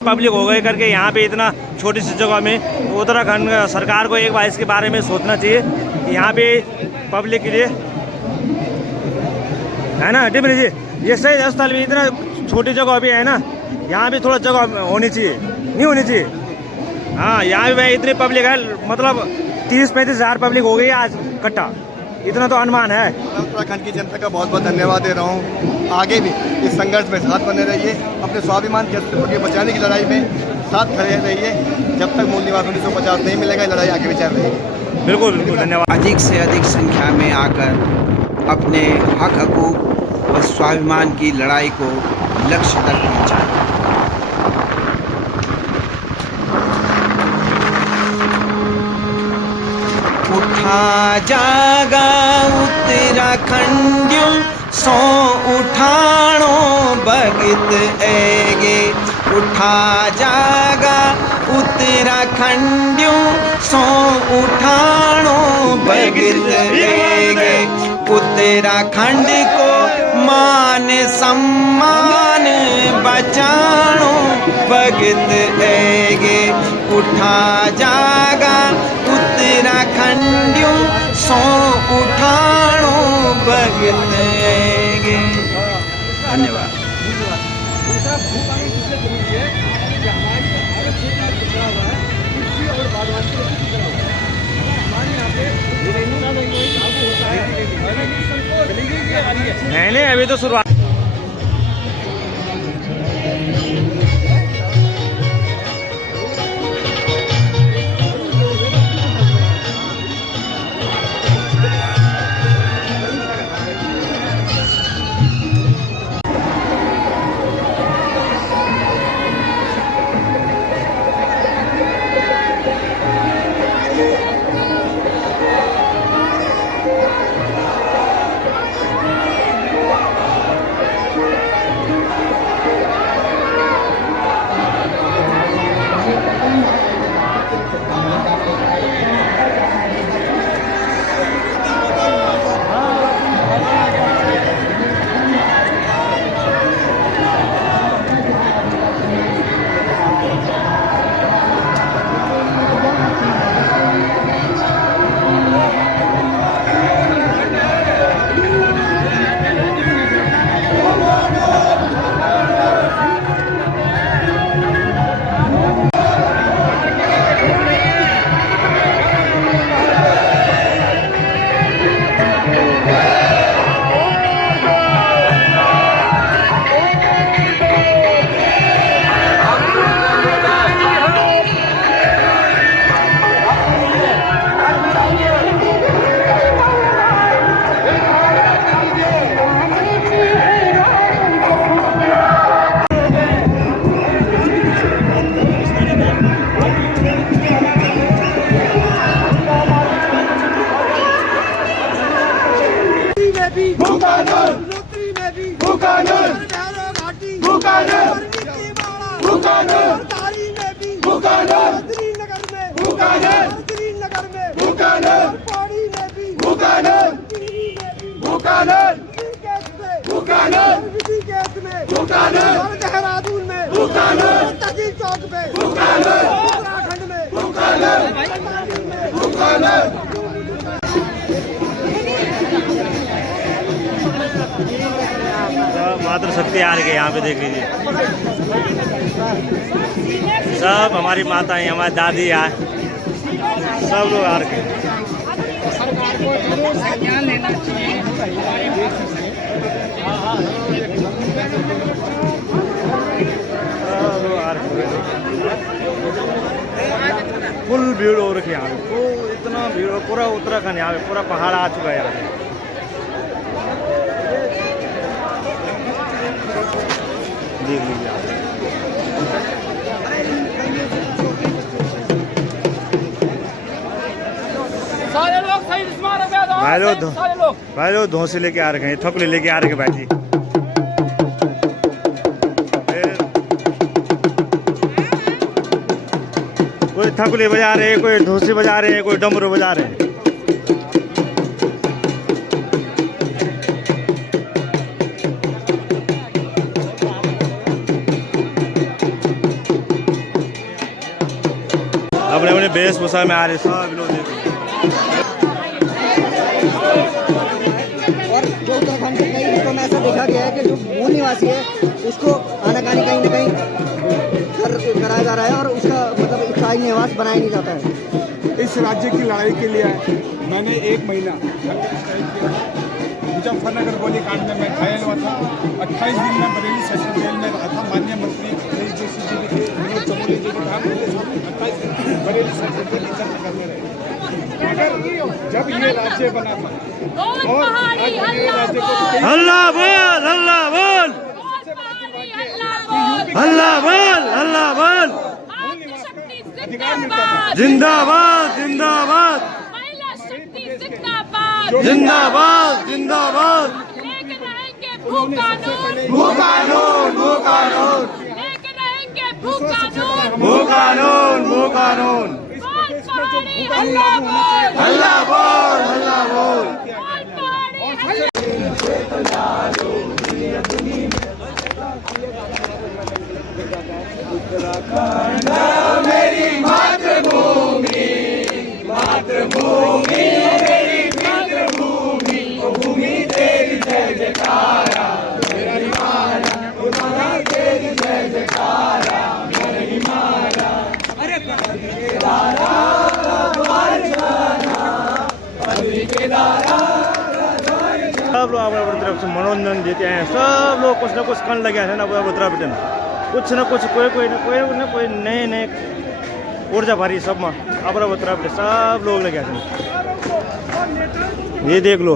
Public हो गए करके यहाँ पे इतना छोटी सी जगह में उत्तराखंड सरकार को एक बार इसके बारे में सोचना चाहिए कि यहाँ पे पब्लिक के लिए है ना डिमरी जी, ये सही अस्पताल भी इतना छोटी जगह भी है ना, यहाँ भी थोड़ा जगह होनी चाहिए, नहीं होनी चाहिए। हाँ यहाँ भी भाई इतनी पब्लिक है, मतलब 30-35 हज़ार पब्लिक हो गई आज इकट्ठा, इतना तो अनुमान है। उत्तराखंड की जनता का बहुत बहुत धन्यवाद दे रहा हूँ। आगे भी इस संघर्ष में साथ बने रहिए, अपने स्वाभिमान के अस्तित्व के बचाने की लड़ाई में साथ खड़े रहिए। जब तक मूल निवास 1950 नहीं मिलेगा, लड़ाई आगे भी चल रही है। बिल्कुल बिल्कुल, धन्यवाद। अधिक से अधिक संख्या में आकर अपने हक हकूक और स्वाभिमान की लड़ाई को लक्ष्य तक पहुँचाएं। उठा जागा उत्तराखंडियों, सो उठाणो भगत ऐगे। उठा जागा उत्तराखंडियों, सो उठाणो भगत ऐगे। उत्तराखंड को मान सम्मान बचाणो भगत ऐगे। उठा जागा उत्तराखंडियों, सो उठाणो भगत ऐगे। धन्यवाद। नहीं अभी तो शुरुआत। देहरादून में, तहसील चौक पे, उत्तराखंड में, मातृशक्ति आ रही है यहाँ पे, देख लीजिए सब हमारी माताएं, हमारी दादी आए, सब लोग आ रखे हैं। सरकार को जरूर संज्ञान लेना चाहिए। फुल भीड़ हो रखी है यहाँ पे, तो इतना भीड़, पूरा उत्तराखंड यहाँ पे पूरा पहाड़ आ चुका है यहाँ पे। देख लीजिए सारे लोग सही भाई लोग धोसे लेके आ रखे हैं, थपले लेके आ रखे बैठी। कोई थपले बजा रहे हैं, कोई धोसे बजा रहे हैं, कोई डमरू बजा रहे हैं। वेशभूषा में आ रहे सब लोग देखो। और जो उत्तराखंड के कई हिस्सों में ऐसा देखा गया है कि जो मूल निवासी है उसको आनाकानी कहीं ना कहीं कराया जा रहा है और उसका मतलब स्थायी निवास बनाया नहीं जाता है। इस राज्य की लड़ाई के लिए मैंने 1 महीना मुजफ्फरनगर गोलीकांड में मैं घायल हुआ था। 28 दिन में बरेली सेक्टर जेल में रहा था। माननीय मंत्री विनोद चमोली जी ने कहा 28 दिन बरेली सेक्टर जेल करने रहे। मगर जब ये राज्य बना था और राज्य को हल्ला बोल हल्ला बोल हल्ला बोल हल्ला बोल, अधिकार मिलता था। जिंदाबाद जिंदाबाद जिंदाबाद जिंदाबाद, भू कानून भू कानून भू कानून लेके रहेंगे, भू कानून भू कानून भू कानून, बोल पहाड़ी हल्ला बोल, हल्ला बोल हल्ला बोल। बोल पहाड़ी हल्ला सब लोग अपने अपनी तरफ से मनोरंजन देते हैं। सब लोग कुछ ना कुछ करने लगे हैं ना अपने तरफ कुछ ना कुछ कोई नए नए ऊर्जा भरी सब में अपना तरफ सब लोग लगे हैं। ये देख लो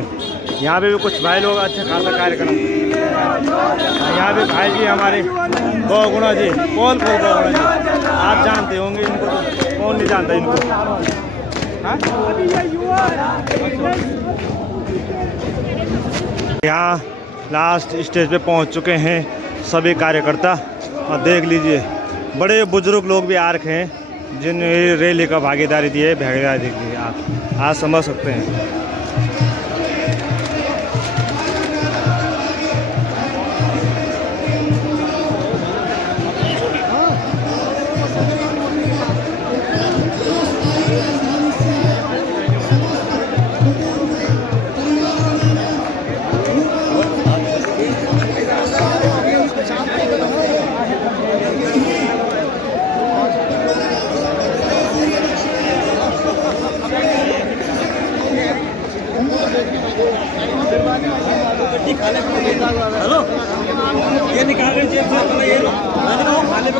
यहाँ पे भी कुछ भाई लोग अच्छा खासा कार्यक्रम। यहाँ पे भाई जी हमारे गौगुणा जी, कौन गौगुणा जी आप जानते होंगे इनको, तो कौन नहीं जानता इनको। यहाँ लास्ट स्टेज पे पहुँच चुके हैं सभी कार्यकर्ता और देख लीजिए बड़े बुजुर्ग लोग भी आ रखे हैं जिन रैली का भागीदारी दी है। भागीदारी देखिए आप आज समझ सकते हैं। हेलो ये निकाल रहे जेब से पहले ये खाने पे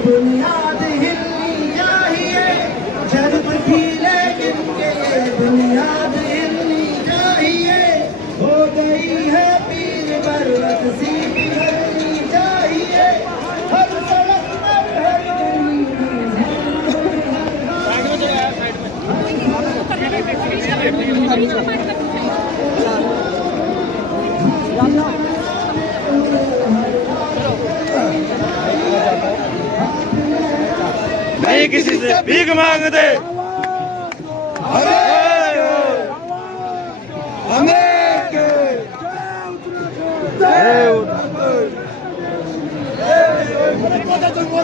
बुनियाद हिलनी चाहिए, जरूरत थी लेकिन के ये बुनियाद हिलनी चाहिए। हो गई है पीर बरवत सी बिगड़नी चाहिए, हर सड़क पर हर नहीं किसी से भीख मांगते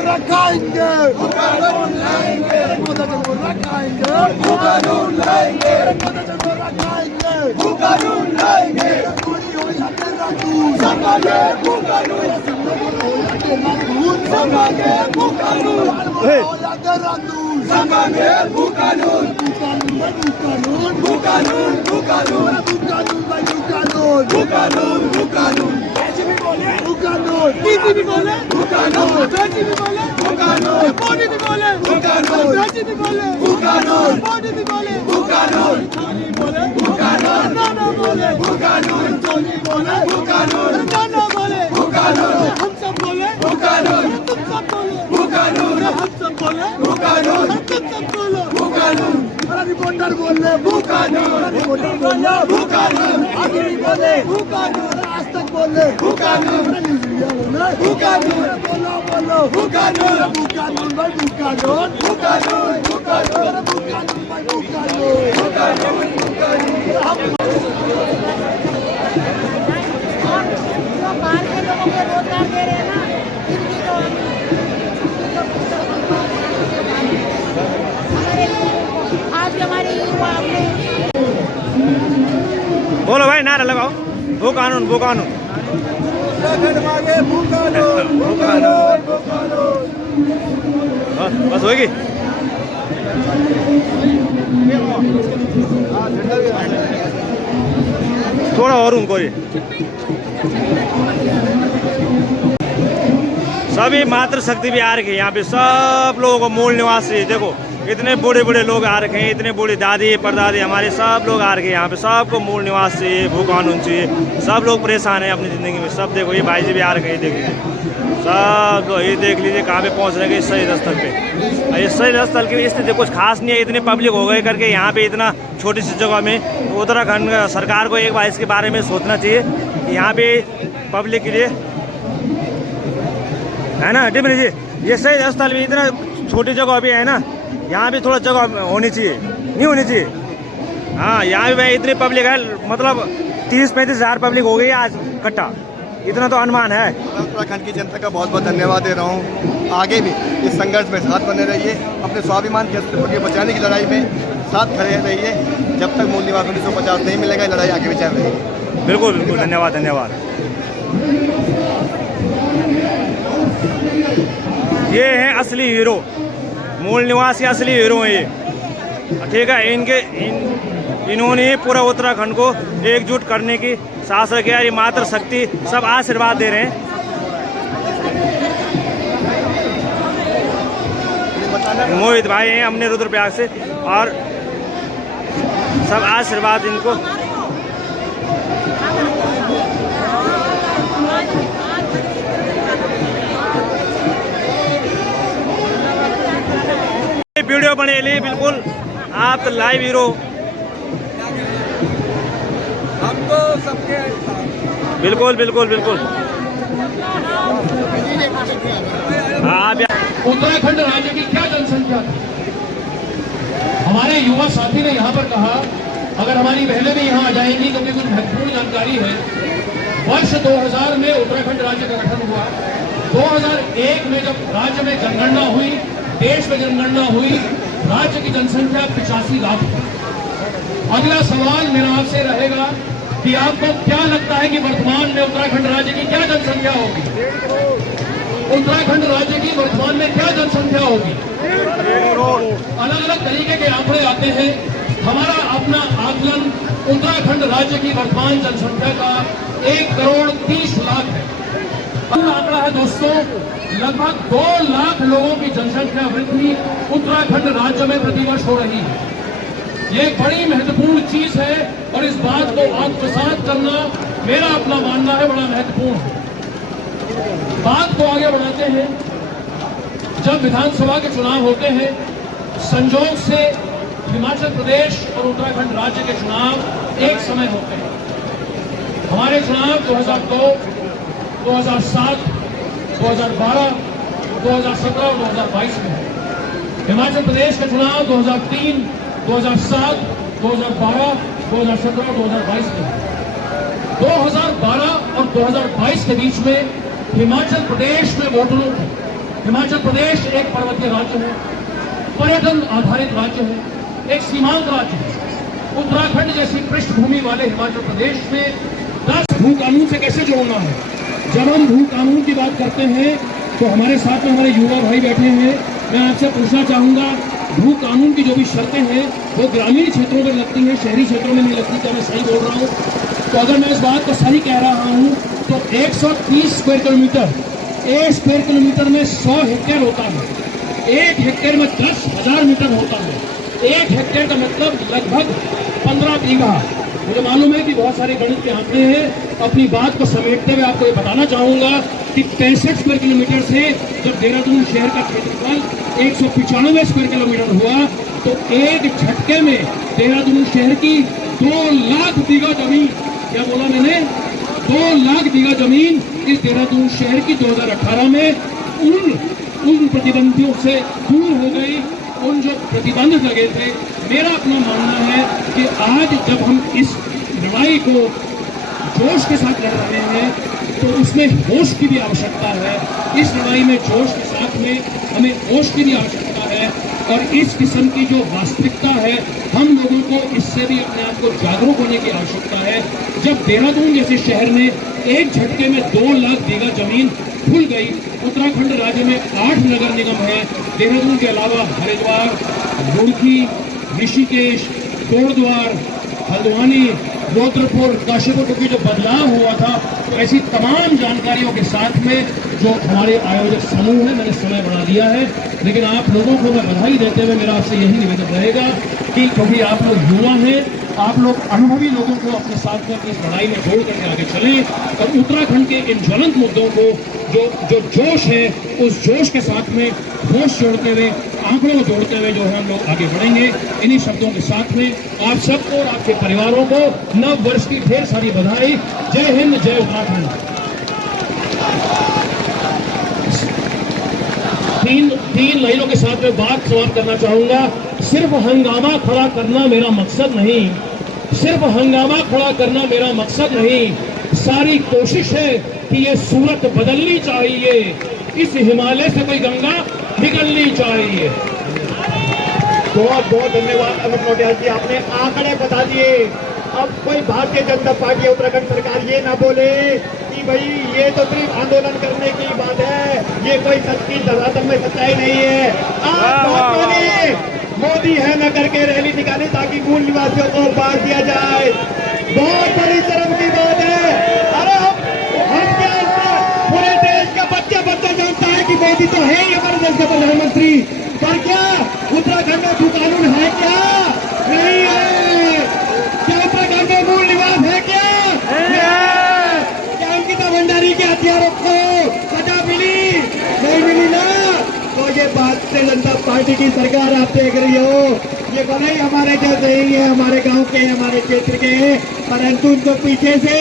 रखाएंगे। रिपोर्टर बोल रहे रिपोर्टर बोल रहे आज तक बोल रहे न्यूज मीडिया बोलो बाहर के लोगों को रोजगार दे रहे हैं ना, इनकी तो आज भी हमारे युवा अपने बोलो भाई, नारा लगाओ, वो कानून, वो कानून, बस होगी। थोड़ा और उनको ये सभी मातृ शक्ति भी आ रखी है यहाँ पे, सब लोगों को मूल निवासी देखो, इतने बूढ़े बूढ़े लोग आ रखे हैं, इतने बूढ़े दादी परदादी हमारे सब लोग आ रखे हैं यहाँ पे, सबको मूल निवास चाहिए, भू कानून चाहिए, सब लोग परेशान हैं अपनी ज़िंदगी में। सब देखो ये भाई जी भी आ रखे हैं, देख लीजिए सब लोग, ये देख लीजिए कहाँ पे पहुँच रहे हैं इस शहीद स्थल पे। ये शहीद स्थल की स्थिति कुछ खास नहीं है, इतनी पब्लिक हो गए करके यहाँ पे इतना छोटी सी जगह में। तो उत्तराखंड सरकार को एक बार इसके बारे में सोचना चाहिए कि यहाँ पे पब्लिक के लिए है ना डिम्री जी, ये शहीद स्थल भी इतना छोटी जगह भी है ना, यहाँ भी थोड़ा जगह होनी चाहिए, नहीं होनी चाहिए। हाँ, यहाँ भी भाई इतनी पब्लिक है, मतलब 30-35 हज़ार पब्लिक हो गई आज इकट्ठा, इतना तो अनुमान है। उत्तराखंड की जनता का बहुत बहुत धन्यवाद दे रहा हूँ। आगे भी इस संघर्ष में साथ बने रहिए, अपने स्वाभिमान के अस्तित्व को बचाने की लड़ाई में साथ खड़े रहिए। जब तक मूल निवास 1950 नहीं मिलेगा, ये लड़ाई आगे भी चल रही है। बिल्कुल बिल्कुल, धन्यवाद धन्यवाद। ये हैं असली हीरो, मूल निवासी असली हीरो हैं ये, ठीक है। इन्होंने पूरा उत्तराखंड को एकजुट करने की साहस किया। ये मातृ शक्ति सब आशीर्वाद दे रहे हैं। मोहित भाई हैं हमने रुद्रप्रयाग से, और सब आशीर्वाद इनको। वीडियो बने ली बिल्कुल, आप तो लाइव हीरो, हम तो सबके बिल्कुल बिल्कुल बिल्कुल। आप उत्तराखंड राज्य की क्या जनसंख्या थी? हमारे युवा साथी ने यहाँ पर कहा, अगर हमारी बहनें भी यहाँ आ जाएंगी क्योंकि कुछ महत्वपूर्ण जानकारी है। वर्ष 2000 में उत्तराखंड राज्य का गठन हुआ। 2001 में जब राज्य में जनगणना हुई, देश में जनगणना हुई, राज्य की जनसंख्या 85 लाख थी। अगला सवाल मेरा आपसे रहेगा कि आपको क्या लगता है कि वर्तमान में उत्तराखंड राज्य की क्या जनसंख्या होगी? उत्तराखंड राज्य की वर्तमान में क्या जनसंख्या होगी? अलग अलग तरीके के आंकड़े आते हैं। हमारा अपना आकलन उत्तराखंड राज्य की वर्तमान जनसंख्या का 1,30,00,000 है। अगला आंकड़ा है दोस्तों, लगभग 2 लाख लोगों की जनसंख्या वृद्धि उत्तराखंड राज्य में प्रतिवर्ष हो रही है। ये एक बड़ी महत्वपूर्ण चीज है और इस बात को आत्मसात करना मेरा अपना मानना है बड़ा महत्वपूर्ण है। बात को आगे बढ़ाते हैं। जब विधानसभा के चुनाव होते हैं, संजोग से हिमाचल प्रदेश और उत्तराखंड राज्य के चुनाव एक समय होते हैं। हमारे चुनाव 2002, 2007, 2012, 2017 और 2022 में। हिमाचल प्रदेश के चुनाव 2003, 2007, 2012, 2017 और 2022 में। 2012 और 2022 के बीच में हिमाचल प्रदेश में वोटरों को, हिमाचल प्रदेश एक पर्वतीय राज्य है, पर्यटन आधारित राज्य है, एक सीमांत राज्य है। उत्तराखंड जैसी पृष्ठभूमि वाले हिमाचल प्रदेश में प्लस भू कानून से कैसे जोड़ना है। जब हम भू कानून की बात करते हैं तो हमारे साथ में हमारे युवा भाई बैठे हैं। मैं आपसे पूछना चाहूँगा, भू कानून की जो भी शर्तें हैं वो ग्रामीण क्षेत्रों में लगती हैं, शहरी क्षेत्रों में नहीं लगती। क्या मैं सही बोल रहा हूँ? तो अगर मैं इस बात को सही कह रहा हूँ तो 130 स्क्वायर किलोमीटर, 1 स्क्वायर किलोमीटर में 100 हेक्टेयर होता है। 1 हेक्टेयर में 10,000 मीटर होता है। 1 हेक्टेयर का मतलब लगभग 15 बीघा। मुझे मालूम है कि बहुत सारे गणित के आंकड़े हैं। अपनी बात को समेटते हुए आपको ये बताना चाहूँगा कि 65 स्क्वायर किलोमीटर से जब देहरादून शहर का क्षेत्रफल 195 स्क्वायर किलोमीटर हुआ तो एक झटके में देहरादून शहर की 2 लाख बीघा जमीन, क्या बोला मैंने, 2 लाख बीघा जमीन इस देहरादून शहर की 2018 में उन प्रतिबंधों से दूर हो गई। उन जो प्रतिबंध लगे थे, मेरा अपना मानना है कि आज जब हम इस लड़ाई को जोश के साथ लड़ रहे हैं तो उसमें होश की भी आवश्यकता है। इस लड़ाई में जोश के साथ में हमें होश की भी आवश्यकता है और इस किस्म की जो वास्तविकता है हम लोगों को इससे भी अपने आप को जागरूक होने की आवश्यकता है। जब देहरादून जैसे शहर में एक झटके में 2 लाख बीघा जमीन खुल गई, उत्तराखंड राज्य में 8 नगर निगम है, देहरादून के अलावा हरिद्वार, रुड़की, ऋषिकेश, कोटद्वार, हल्द्वानी, रुद्रपुर, काशीपुर की जो बदलाव हुआ था, तो ऐसी तमाम जानकारियों के साथ में जो हमारे आयोजक समूह है, मैंने समय बढ़ा दिया है, लेकिन आप लोगों को मैं बधाई देते हुए मेरा आपसे यही निवेदन रहेगा कि क्योंकि आप लोग युवा हैं, आप लोग अनुभवी लोगों को अपने साथ में इस लड़ाई में जोड़ करके आगे चलें और उत्तराखंड के इन ज्वलंत मुद्दों को जो जोश है उस जोश के साथ में होश जोड़ते हुए, आंकड़ों को जोड़ते हुए जो है हम लोग आगे बढ़ेंगे। इन्हीं शब्दों के साथ में आप सबको और आपके परिवारों को नव वर्ष की ढेर सारी बधाई। जय हिंद, जय उत्तराखंड। तीन लाइनों के साथ में बात समाप्त करना चाहूंगा। सिर्फ हंगामा खड़ा करना मेरा मकसद नहीं, सिर्फ हंगामा खड़ा करना मेरा मकसद नहीं, सारी कोशिश है कि ये सूरत बदलनी चाहिए, इस हिमालय से कोई गंगा निकलनी चाहिए। बहुत बहुत धन्यवाद अमित नौटियाल जी, आपने आंकड़े बता दिए। अब कोई भारतीय जनता पार्टी उत्तराखंड सरकार ये ना बोले कि भाई ये तो सिर्फ आंदोलन करने की बात है, ये कोई सच्ची धरातल में सच्चाई नहीं है। आप मोदी है न करके रैली निकाली ताकि मूल निवासियों को बांट दिया जाए, बहुत बड़ी शर्म की बात है। अरे हम क्या, पूरे देश का बच्चा जानता है कि मोदी तो है ही हमारे देश का प्रधानमंत्री, पर क्या उत्तराखंड में भू कानून है? क्या नहीं है? क्या उत्तराखंड में मूल निवास है? क्या क्या अंकिता भंडारी के हथियारों को सजा मिली? नहीं मिली ना। तो ये भारतीय जनता पार्टी की सरकार आप देख रही हो, ये भले ही हमारे जैसे ही है, हमारे गांव के, हमारे क्षेत्र के, परंतु उनको पीछे से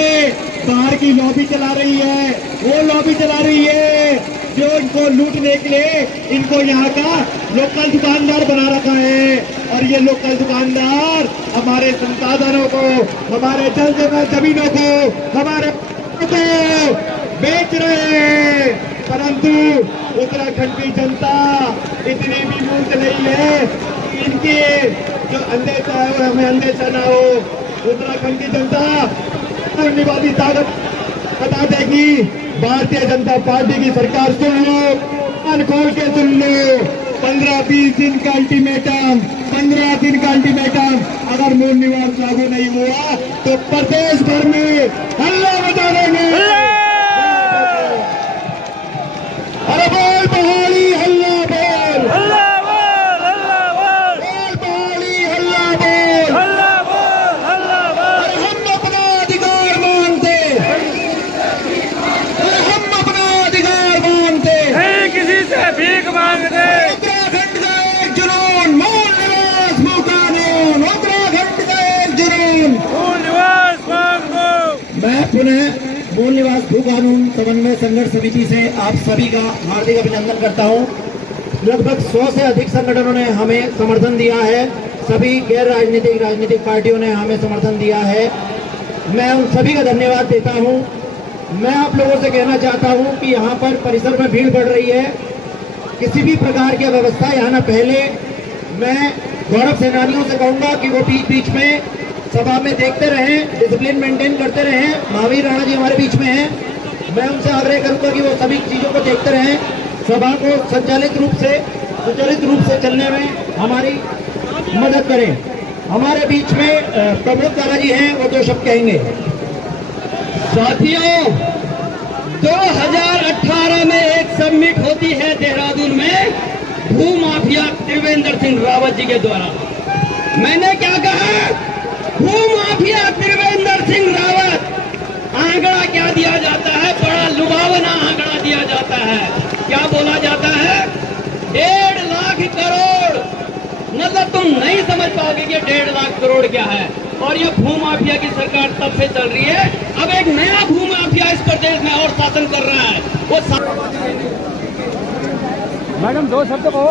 बाहर की लॉबी चला रही है। वो लॉबी चला रही है जो इनको लूटने के लिए इनको यहाँ का लोकल दुकानदार बना रखा है। और ये लोकल दुकानदार हमारे संसाधनों को, हमारे जल जमीनों को, हमारे को बेच रहे हैं। परंतु उत्तराखंड की जनता इतनी भी मूर्ख नहीं है, इनके जो अंदेशा है हमें अंदेशा ना हो। उत्तराखंड की जनता निवादी ताकत बता देगी। भारतीय जनता पार्टी की सरकार सुन लो, कान खोल के सुन लो। 15-20 दिन का अल्टीमेटम, 15 दिन का अल्टीमेटम, अगर मूल निवास लागू नहीं हुआ तो प्रदेश भर में हल्ला मचा देंगे। अरे बोल बहाली हल्ला बोल, हल्ला बोल, हल्ला बोल, बोल बहाली हल्ला बोल, हल्ला बोल, हल्ला बोल। हम अपना अधिकार मानते, हम अपना अधिकार मानते, नहीं किसी से भीख मांगते। उत्तराखंड का एक जुनून, मूल निवास भू कानून, उत्तराखंड का एक जुनून, मूल निवास मांगो। मैं पुनः मूल निवास भू कानून समन्वय संघर्ष समिति से आप सभी का हार्दिक अभिनंदन करता हूं। लगभग 100 से अधिक संगठनों ने हमें समर्थन दिया है, सभी गैर राजनीतिक पार्टियों ने हमें समर्थन दिया है। मैं उन सभी का धन्यवाद देता हूं। मैं आप लोगों से कहना चाहता हूं कि यहाँ पर परिसर में भीड़ बढ़ रही है, किसी भी प्रकार की व्यवस्था यहाँ न पहले। मैं गौरव सेनानियों से कहूँगा कि वो बीच बीच में सभा में देखते रहें, डिसिप्लिन मेंटेन करते रहें। महावीर राणा जी हमारे बीच में हैं, मैं उनसे आग्रह करूंगा कि वो सभी चीजों को देखते रहें, सभा को संचालित रूप से चलने में हमारी मदद करें। हमारे बीच में प्रमोद दादाजी हैं, वो 2 शब्द कहेंगे। साथियों, 2018 में एक समिट होती है देहरादून में भू माफिया त्रिवेंद्र सिंह रावत जी के द्वारा। मैंने क्या कहा? भू माफिया त्रिवेंद्र सिंह रावत, आंकड़ा क्या दिया जाता है? बड़ा लुभावना आंकड़ा दिया जाता है। क्या बोला जाता है? 1.5 लाख करोड़। मतलब तुम नहीं समझ पाओगे कि 1.5 लाख करोड़ क्या है। और ये भू माफिया की सरकार तब से चल रही है। अब एक नया भू माफिया इस प्रदेश में और शासन कर रहा है। वो मैडम 2 शब्द कहो।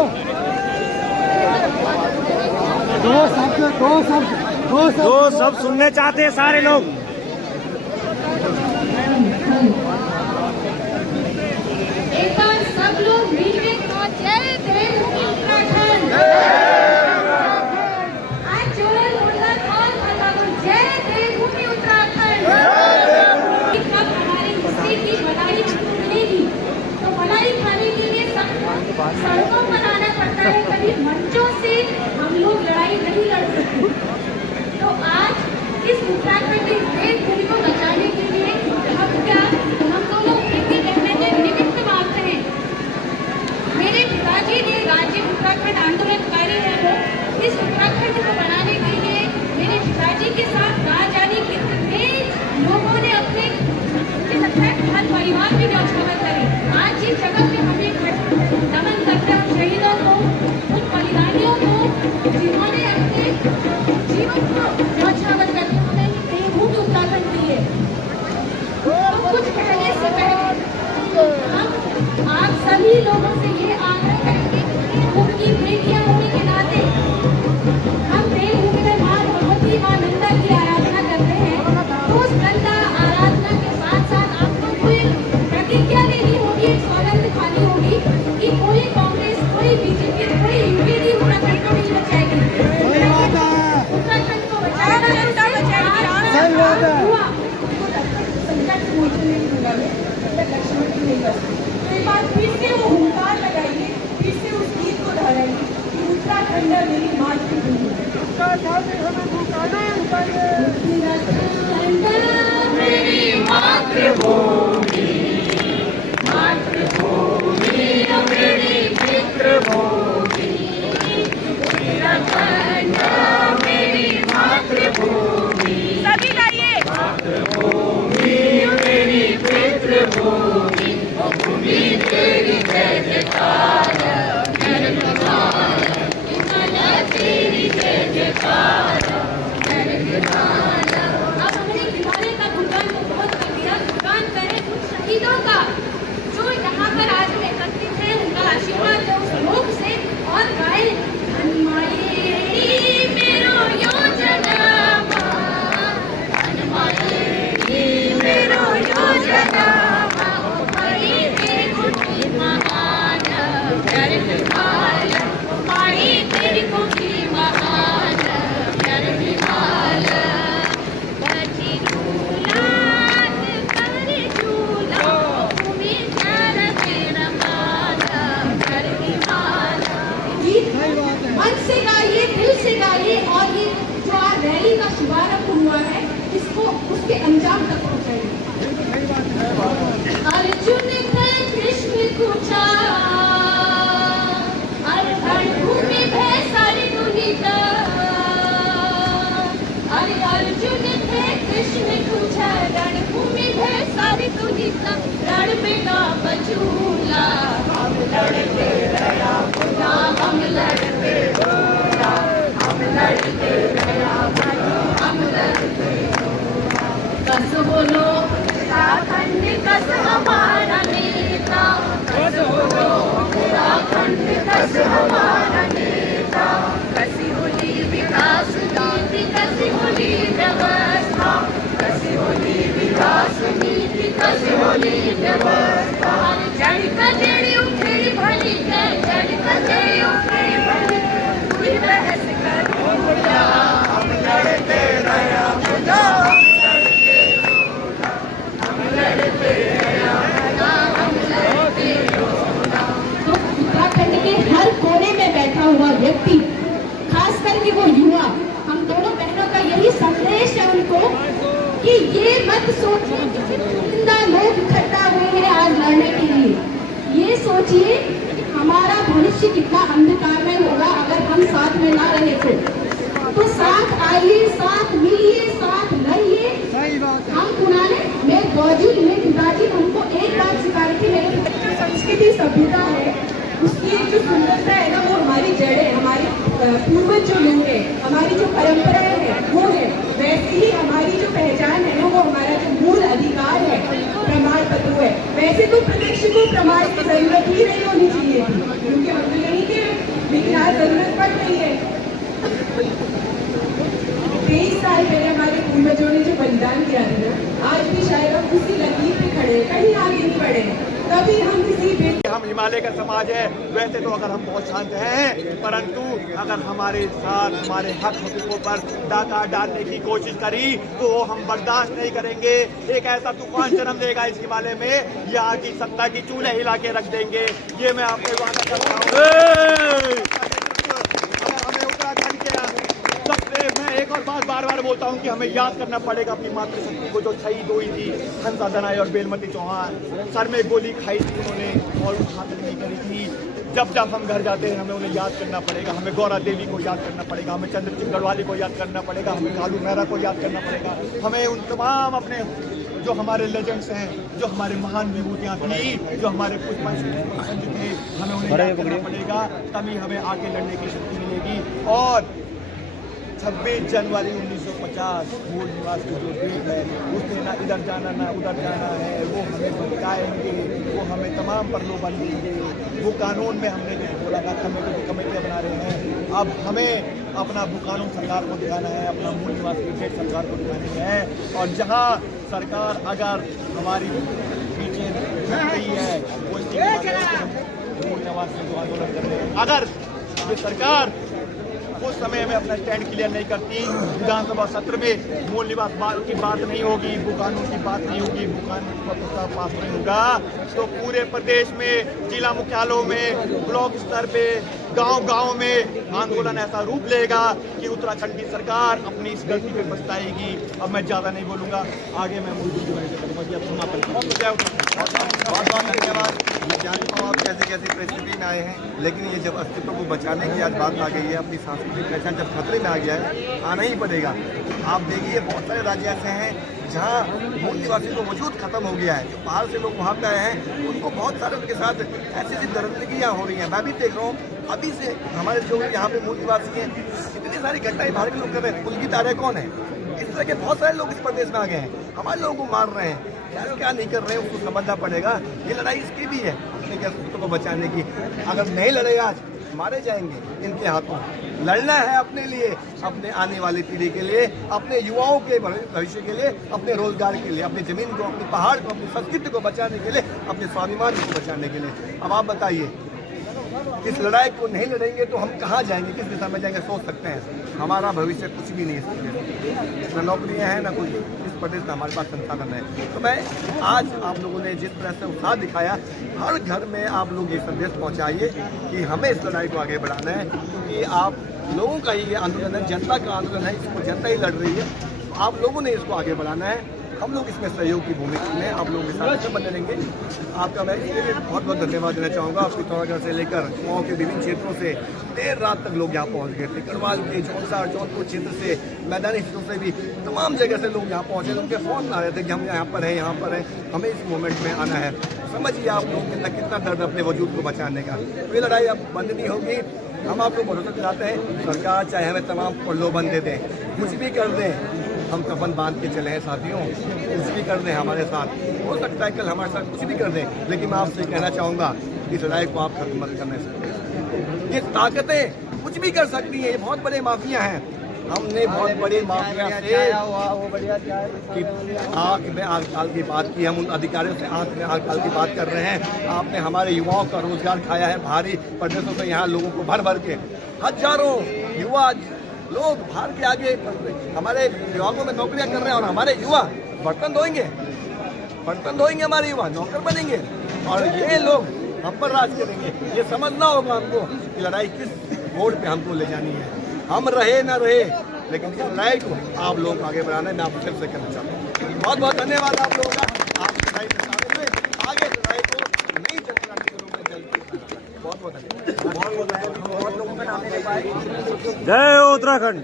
2 शब्द सुनने चाहते हैं सारे लोग। एक बार सब लोग मिलके जय देवभूमि उत्तराखंड। आज जोड़े मोहल्ला कौन बता दो, जय देवभूमि उत्तराखंड। कब हमारे हिस्से की मलाई मिलेगी, तो मलाई खाने के लिए सड़कों पर आना पड़ता है, कभी मंचों से हम लोग लड़ाई नहीं लड़ सकते। तो आज इस उत्तराखंड की देवभूमि को बचाने के लिए हम दोनों एक ही कहने में निमित्त मात्र हैं। मेरे पिताजी ने राज्य उत्तराखंड आंदोलनकारी है, वो इस उत्तराखंड को बनाने के लिए मेरे पिताजी के साथ ना जाने कितने लोगों ने अपने हर परिवार में न्यौछावर करे। आज जिस जगह पे हमें नमन करते हैं शहीदों को, उन बलिदानियों को, जिन्होंने अपने जीवन को न्यौछावर करके हमें देवभूमि उत्तराखंड दी है। तो कुछ कहने से पहले हम आप सभी लोगों से ये आग्रह करेंगे, उनकी बेटियां होने के नाते हम देवभूमि में मां भगवती, मां नंदा की आराधना करते हैं। तो उस नंदा आराधना के साथ साथ आपको कोई प्रतिज्ञा लेनी होगी, एक सौगंध खानी होगी कि कोई कांग्रेस, कोई बीजेपी, कोई यूपीडी उत्तराखंड को नहीं बचाएगी। उत्तराखंड को एक बार फिर से वो हुंकार लगाइए, फिर से उस गीत को दोहराइए कि उत्तराखंड मेरी मातृभूमि है। उत्तराखंड मेरी मातृभूमि, मातृभूमि मेरी पितृभूमि, उत्तराखंड मेरी मातृभूमि। सभी गाइए। मातृभूमि मेरी पितृभूमि, भूमि तेरी जय जयकार, तेरी जय जयकार। अब हमने दिवाले का गुणगान तो बहुत कर दिया, गुणगान करें उन शहीदों का जो यहाँ पर आज में एकत्रित है, उनका आशीर्वाद है उस लोक से, और गाए हनुमाई मेरो योजना, हनुमाई मेरो योजना, मन से गाइए, दिल से गाइए, और ये जो आज रैली का शुभारंभ हुआ है इसको उसके अंजाम तक पहुंचाइए। अर्जुन ने कृष्ण पूछा, अरे रणभूमि भय सारी दुनिया, अरे अर्जुन ने कृष्ण पूछा, रणभूमि भय सारी दुनिया, रण में ना बचूंगा, हम लड़ते रहा खुदा, हम लड़ते रहा, हम लड़ते रहा, हम लड़ते रहा। कस बोलो उत्तराखंड, कस हमारा नेता, कस बोलो उत्तराखंड, कस हमारा नेता, कसी होली विकास नीति, कसी होली व्यवस्था, कसी होली विकास नीति, कसी होली व्यवस्था। जड़ का जड़ी उखड़ी भली है, जड़ का जड़ी उखड़ी भली, कोई बहस करो, हम लड़ते रहे। कि ये मत सोचिए कि जिंदा लोग इकट्ठा हुए हैं आज लड़ने के लिए। ये सोचिए हमारा भविष्य कितना अंधकारमय होगा अगर हम साथ में ना रहे तो साथ आइए, साथ मिलिए, साथ लड़िए। हम पुराने मैं गौजी मैं पिताजी हमको एक बात सिखा रही थी, मेरे संस्कृति सभ्यता है उसकी जो सुंदरता है ना वो हमारी जड़ें, हमारी पूर्वज जो लेंगे, हमारी जो परंपराएं है वो है। वैसे ही हमारी जो पहचान है ना वो हमारा जो मूल अधिकार है, प्रमाण पत्र है। वैसे तो प्रत्यक्ष को प्रमाण की जरूरत ही नहीं होनी चाहिए थी क्योंकि हम तो यहीं के, लेकिन आज जरूरत पड़ रही है। 23 साल पहले हमारे पूर्वजों ने जो बलिदान किया था ना, आज भी शायद हम उसी लकीर पे खड़े, कहीं आगे नहीं बढ़े। तभी हम किसी हम हिमालय का समाज है, वैसे तो अगर हम बहुत शांत हैं, परंतु अगर हमारे साथ हमारे हक हकूकों पर डाका डालने की कोशिश करी तो वो हम बर्दाश्त नहीं करेंगे। एक ऐसा तूफान जन्म देगा इस हिमालय में, यहाँ की सत्ता की चूल्हे हिला के रख देंगे। ये मैं आपसे वादा करता हूँ। हमें उत्तराखंड के सबसे मैं एक और बात बार बार बोलता हूँ कि हमें याद करना पड़ेगा अपनी मातृशक्ति को जो शहीद हुई थी, हंसा दनाई और बेलमती चौहान। सर में गोली खाई थी उन्होंने और उठाकर नहीं करी थी। जब जब हम घर जाते हैं हमें उन्हें याद करना पड़ेगा। हमें गौरा देवी को याद करना पड़ेगा, हमें चंद्रचूड़ गढ़वाली को याद करना पड़ेगा, हमें कालू मेहरा को याद करना पड़ेगा। हमें उन तमाम अपने जो हमारे लेजेंड्स हैं, जो हमारी महान विभूतियाँ थी, जो हमारे पुष्पांश थे, हमें उन्हें याद करना पड़ेगा। तभी हमें आगे लड़ने की शक्ति मिलेगी। और 26 जनवरी 1950 मूल निवास की जो डेट है उसमें ना इधर जाना ना उधर जाना है, वो हमें भटकाएंगे, वो हमें तमाम प्रलोभन देंगे। वो कानून में हमने जो बोला था कमेटियाँ बना रहे हैं, अब हमें अपना वो कानून सरकार को दिखाना है, अपना मूल निवास की डेट सरकार को दिखानी है। और जहाँ सरकार अगर हमारी पीछे हट रही है वो मूल निवास में जो आंदोलन कर रहे हैं, अगर ये सरकार उस समय में अपना स्टैंड क्लियर नहीं करती, विधानसभा सत्र में मूल निवास की बात नहीं होगी, भू कानून की बात नहीं होगी, भू कानून का प्रस्ताव पास नहीं होगा, तो पूरे प्रदेश में जिला मुख्यालयों में, ब्लॉक स्तर पे, गांव-गांव में आंदोलन ऐसा रूप लेगा कि उत्तराखंड की सरकार अपनी इस गलती पे पछताएगी। अब मैं ज़्यादा नहीं बोलूँगा, आगे मैं बहुत धन्यवाद। मैं जानता हूँ आप कैसे कैसे परिस्थिति में आए हैं, लेकिन ये जब अस्तित्व को बचाने की आज बात आ गई है, अपनी सांस्कृतिक पहचान जब खतरे में आ गया है, आना ही पड़ेगा। आप देखिए बहुत सारे राज्य ऐसे हैं जहाँ मूल निवासी को वजूद खत्म हो गया है। जो बाहर से लोग वहाँ पे आए हैं उनको बहुत सारे उनके साथ ऐसी ऐसी दर्दगियाँ हो रही हैं। मैं भी देख रहा हूँ अभी से हमारे जो यहाँ पे मूल निवासी हैं, इतनी सारी घटनाएं बाहर के लोग कर रहे हैं। पुलकित तारे कौन है? इस तरह के बहुत सारे लोग इस प्रदेश में आ गए हैं, हमारे लोगों को मार रहे हैं। क्या नहीं कर रहे हैं उसको समझना पड़ेगा। ये लड़ाई इसकी भी है अपने अस्तित्व को बचाने की। अगर नहीं लड़े आज मारे जाएंगे इनके हाथों। लड़ना है अपने लिए, अपने आने वाली पीढ़ी के लिए, अपने युवाओं के भविष्य के लिए, अपने रोजगार के लिए, अपनी जमीन को, अपने पहाड़ को, अपनी संस्कृति को बचाने के लिए, अपने स्वाभिमान को बचाने के लिए। अब आप बताइए, इस लड़ाई को नहीं लड़ेंगे तो हम कहाँ जाएंगे, किस दिशा में जाएंगे? सोच सकते हैं। हमारा भविष्य कुछ भी नहीं है, न नौकरियाँ हैं, न कुछ। इस प्रदेश में हमारे पास संसाधन है। तो मैं आज आप लोगों ने जिस तरह से उत्साह दिखाया, हर घर में आप लोग ये संदेश पहुँचाइए कि हमें इस लड़ाई को आगे बढ़ाना है, क्योंकि आप लोगों का ही ये आंदोलन है, जनता का आंदोलन है, इसको जनता ही लड़ रही है। तो आप लोगों ने इसको आगे बढ़ाना है। हम लोग इसमें सहयोग की भूमिका में आप लोगों के साथ बने रहेंगे। आपका मैं इसलिए बहुत बहुत धन्यवाद देना चाहूँगा। पिथौरागढ़ से लेकर गाँव के विभिन्न क्षेत्रों से देर रात तक लोग यहाँ पहुँच गए थे। गढ़वाल के जौनसार जौनपुर क्षेत्र से, मैदानी क्षेत्रों से भी तमाम जगह से लोग यहाँ पहुँचे। उनके फ़ोन आ रहे थे कि हम यहाँ पर हैं, यहाँ पर हैं, हमें इस मोमेंट में आना है। समझिए आप लोग कितना दर्द अपने वजूद को बचाने का। तो ये लड़ाई अब बंद नहीं होगी। हम आपको भरोसा दिलाते हैं, सरकार चाहे हमें तमाम प्रलोभन दे दें, कुछ भी कर दें, हम कफन बांध के चले हैं साथियों। कुछ भी कर दें हमारे साथ, हो सकता है कल हमारे साथ कुछ भी कर दें, लेकिन मैं आपसे कहना चाहूँगा इस लड़ाई को आप खत्म मत करना सकते। ये ताकतें कुछ भी कर सकती हैं, ये बहुत बड़े माफिया हैं। हमने बहुत बड़े माफिया से आँख में आँख डाल की बात की, हम उन अधिकारियों से आँख में आँख डाल की बात कर रहे हैं। आपने हमारे युवाओं का रोजगार खाया है, बाहरी प्रदेशों से यहाँ लोगों को भर भर के हजारों युवा लोग बाहर के आगे हमारे विभागों में नौकरियां कर रहे हैं, और हमारे युवा बर्तन धोएंगे, हमारे युवा नौकर बनेंगे, और ये लोग हम पर राज करेंगे। ये समझना होगा हमको कि लड़ाई किस मोड़ पे हमको ले जानी है। हम रहे न रहे, लेकिन इस लड़ाई को आप लोगों को आगे बढ़ाना है, मैं आपको फिर से कहना चाहता हूँ। बहुत बहुत धन्यवाद आप लोगों का, आप लड़ाई में शामिल हुए, आगे लड़ाई को नई जनक्रांति के रूप में जल्दी बहुत बहुत धन्यवाद। जय उत्तराखंड।